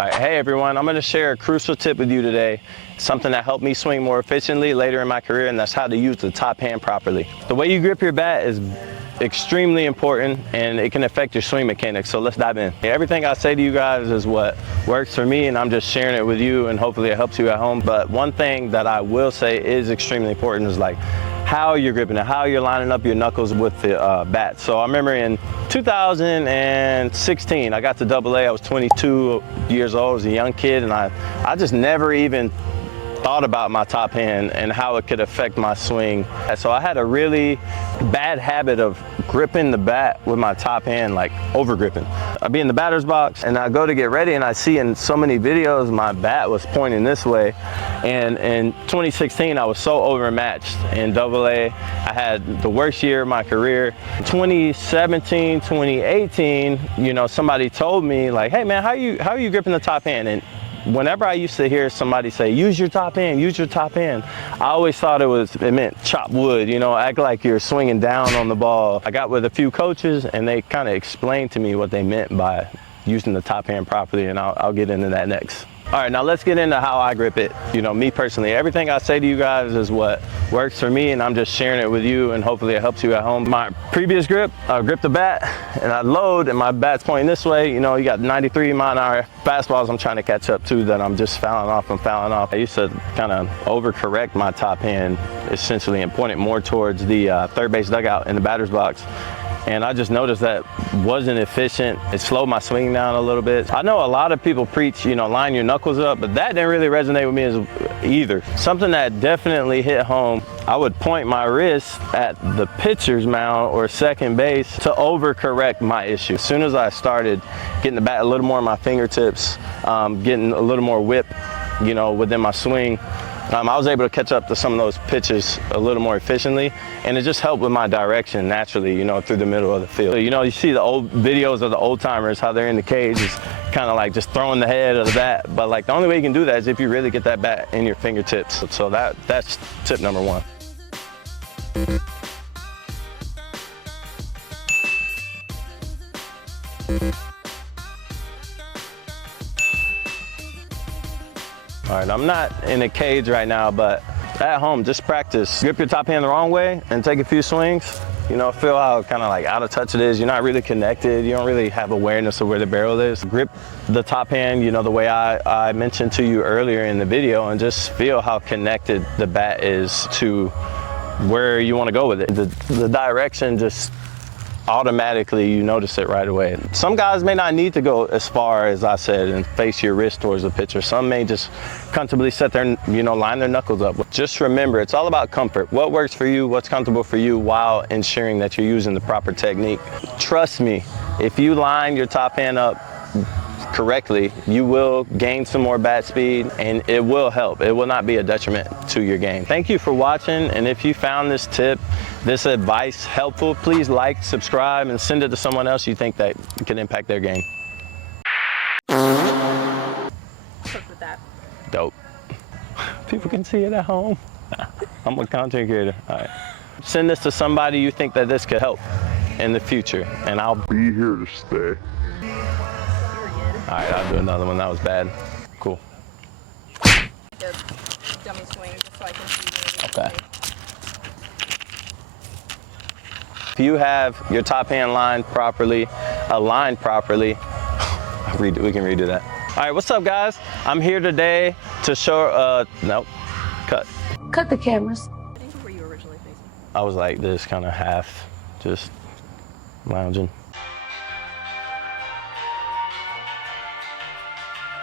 All right, hey everyone, I'm gonna share a crucial tip with you today, something that helped me swing more efficiently later in my career, and that's how to use the top hand properly. The way you grip your bat is extremely important, and it can affect your swing mechanics, so let's dive in. Everything I say to you guys is what works for me, and I'm just sharing it with you, and hopefully it helps you at home. But one thing that I will say is extremely important is like how you're gripping it, how you're lining up your knuckles with the bat. So I remember in 2016, I got to AA. I was 22 years old, I was a young kid, and I just never even thought about my top hand and how it could affect my swing. So I had a really bad habit of gripping the bat with my top hand, like over gripping. I'd be in the batter's box and I go to get ready, and I see in so many videos my bat was pointing this way. And in 2016, I was so overmatched in AA. I had the worst year of my career. 2017, 2018, you know, somebody told me like, hey man, how are you gripping the top hand? And whenever I used to hear somebody say, use your top hand, use your top hand, I always thought it meant chop wood, you know, act like you're swinging down on the ball. I got with a few coaches and they kind of explained to me what they meant by using the top hand properly, and I'll get into that next. All right, now let's get into how I grip it. You know, me personally, everything I say to you guys is what works for me, and I'm just sharing it with you, and hopefully it helps you at home. My previous grip, I grip the bat, and I load, and my bat's pointing this way. You know, you got 93 mile-an-hour fastballs I'm trying to catch up to that I'm just fouling off and fouling off. I used to kind of overcorrect my top hand, essentially, and point it more towards the third base dugout in the batter's box. And I just noticed that wasn't efficient. It slowed my swing down a little bit. I know a lot of people preach, you know, line your knuckles up, but that didn't really resonate with me either. Something that definitely hit home, I would point my wrist at the pitcher's mound or second base to overcorrect my issue. As soon as I started getting the bat a little more in my fingertips, getting a little more whip, you know, within my swing, I was able to catch up to some of those pitches a little more efficiently, and it just helped with my direction naturally, you know, through the middle of the field. You know, you see the old videos of the old timers, how they're in the cage, is kind of like just throwing the head of the bat. But like the only way you can do that is if you really get that bat in your fingertips. So that's tip number one. All right, I'm not in a cage right now, but at home, just practice. Grip your top hand the wrong way and take a few swings. You know, feel how kind of like out of touch it is. You're not really connected. You don't really have awareness of where the barrel is. Grip the top hand, you know, the way I mentioned to you earlier in the video, and just feel how connected the bat is to where you want to go with it. The direction just automatically, you notice it right away. Some guys may not need to go as far as I said and face your wrist towards the pitcher. Some may just comfortably set their, you know, line their knuckles up. Just remember, it's all about comfort. What works for you, what's comfortable for you, while ensuring that you're using the proper technique. Trust me, if you line your top hand up correctly, you will gain some more bat speed, and it will help. It will not be a detriment to your game. Thank you for watching, and if you found this tip, this advice helpful, please like, subscribe, and send it to someone else you think that can impact their game. Cook with that. Dope. People can see it at home. I'm a content creator. All right. Send this to somebody you think that this could help in the future, and I'll be here to stay. All right, I'll do another one. That was bad. Cool. Good dummy swing, just so I can see. Okay. If you have your top hand aligned properly, we can redo that. All right, what's up, guys? I'm here today to show. Nope. Cut. Cut the cameras. I think where were you originally facing? I was like this, kind of half, just lounging.